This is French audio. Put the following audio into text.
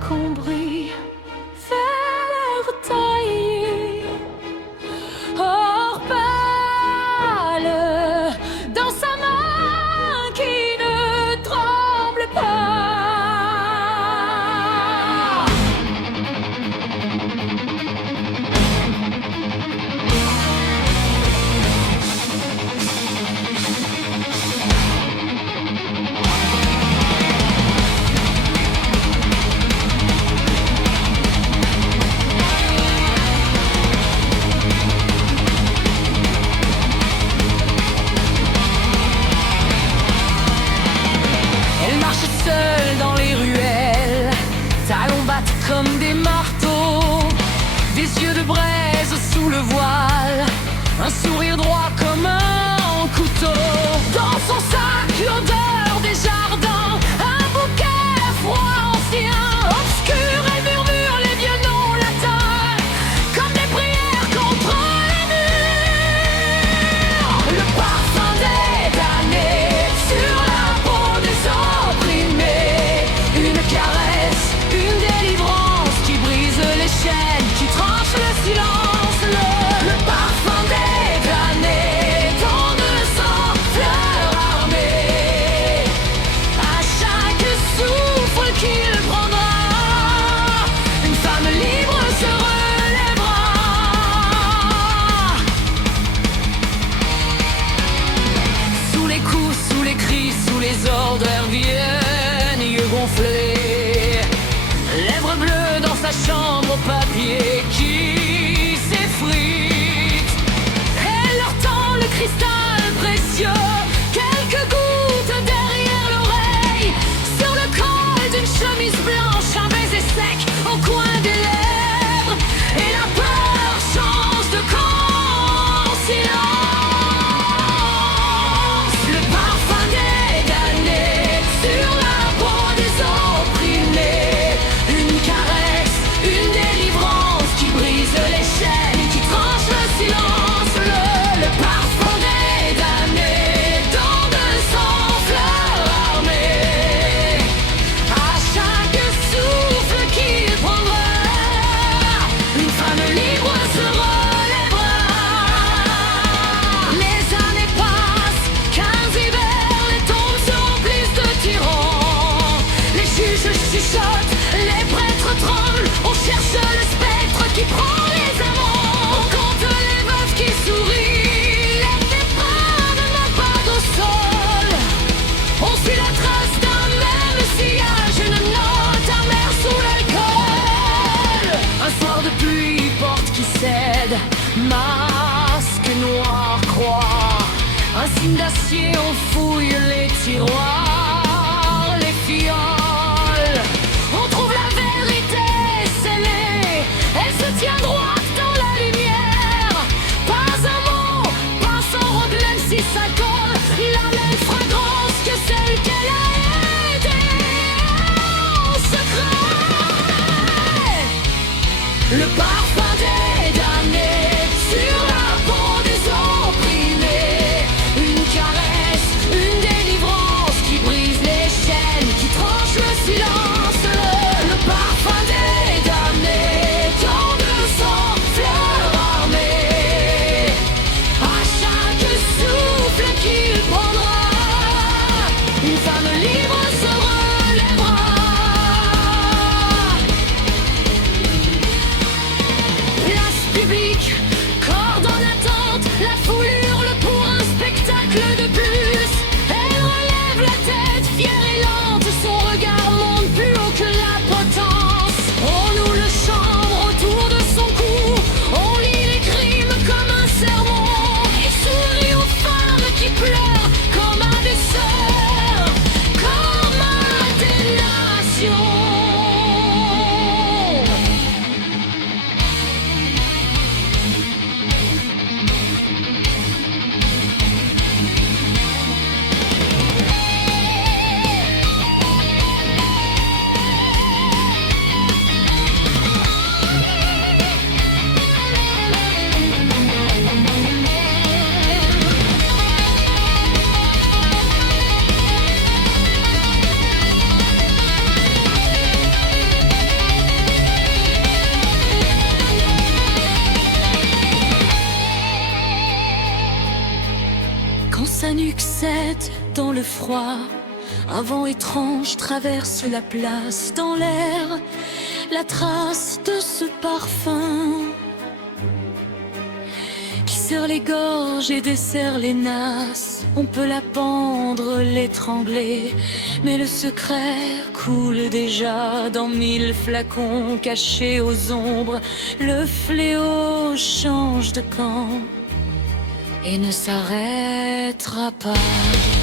qu'on brille, fer taillé, or pâle, dans sa main qui ne tremble pas. Seule dans les ruelles, talons battent comme des marteaux, des yeux de braise sous le voile, un sourire droit comme un couteau. Dans son sac, l'odeur des jardins, un bouquet froid ancien, obscur, elle murmure les vieux noms latins, comme des prières contre les murs. Le parfum des damnés sur la peau des opprimés, une caresse, une délivrance qui brise les chaînes, qui tranche le silence. Le parfum des damnés, ton de sang, fleur armée, à chaque souffle qu'il prendra, une femme libre se relèvera. Sous les coups, sous les cris, sous les ordres, elle viennent, yeux gonflés, lèvres bleues dans sa chambre au papier qui s'effrite. Elle leur tend le cristal précieux, quelques gouttes derrière l'oreille, sur le col d'une chemise blanche, un baiser sec au coin des lèvres, et la peur change de camp en silence. Le parfum des damnés sur la peau des opprimés, une caresse, une délivrance qui brise les chaînes, qui tranche le silence. Le parfum des damnés, dents de sang, fleur armée, à chaque souffle qu'il prendra, une femme libre se relèvera. Les années passent, 15 hivers, les tombes se remplissent de tyrans, les juges chuchotent, les prêtres tremblent, on cherche le spectre qui prend les amants, on compte les veuves qui sourient, les départs ne manquent pas au sol, on suit la trace d'un même sillage, une note amère sous l'alcool. Un soir de pluie, porte qui cède, masque noir, croix, un signe d'acier, on fouille les tiroirs, les fioles, on trouve la vérité scellée, elle se tient droite dans la lumière, pas un mot, pas son robe, même si ça colle, la même fragrance que celle qu'elle a aidée en secret. Le parfum des damnés sur la peau des opprimés, une caresse, une délivrance qui Quand sa nuque cède dans le froid, un vent étrange traverse la place. Dans l'air, la trace de ce parfum qui serre les gorges et dessert les nasses. On peut la pendre, l'étrangler, mais le secret coule déjà dans 1000 flacons cachés aux ombres. Le fléau change de camp et ne s'arrêtera pas.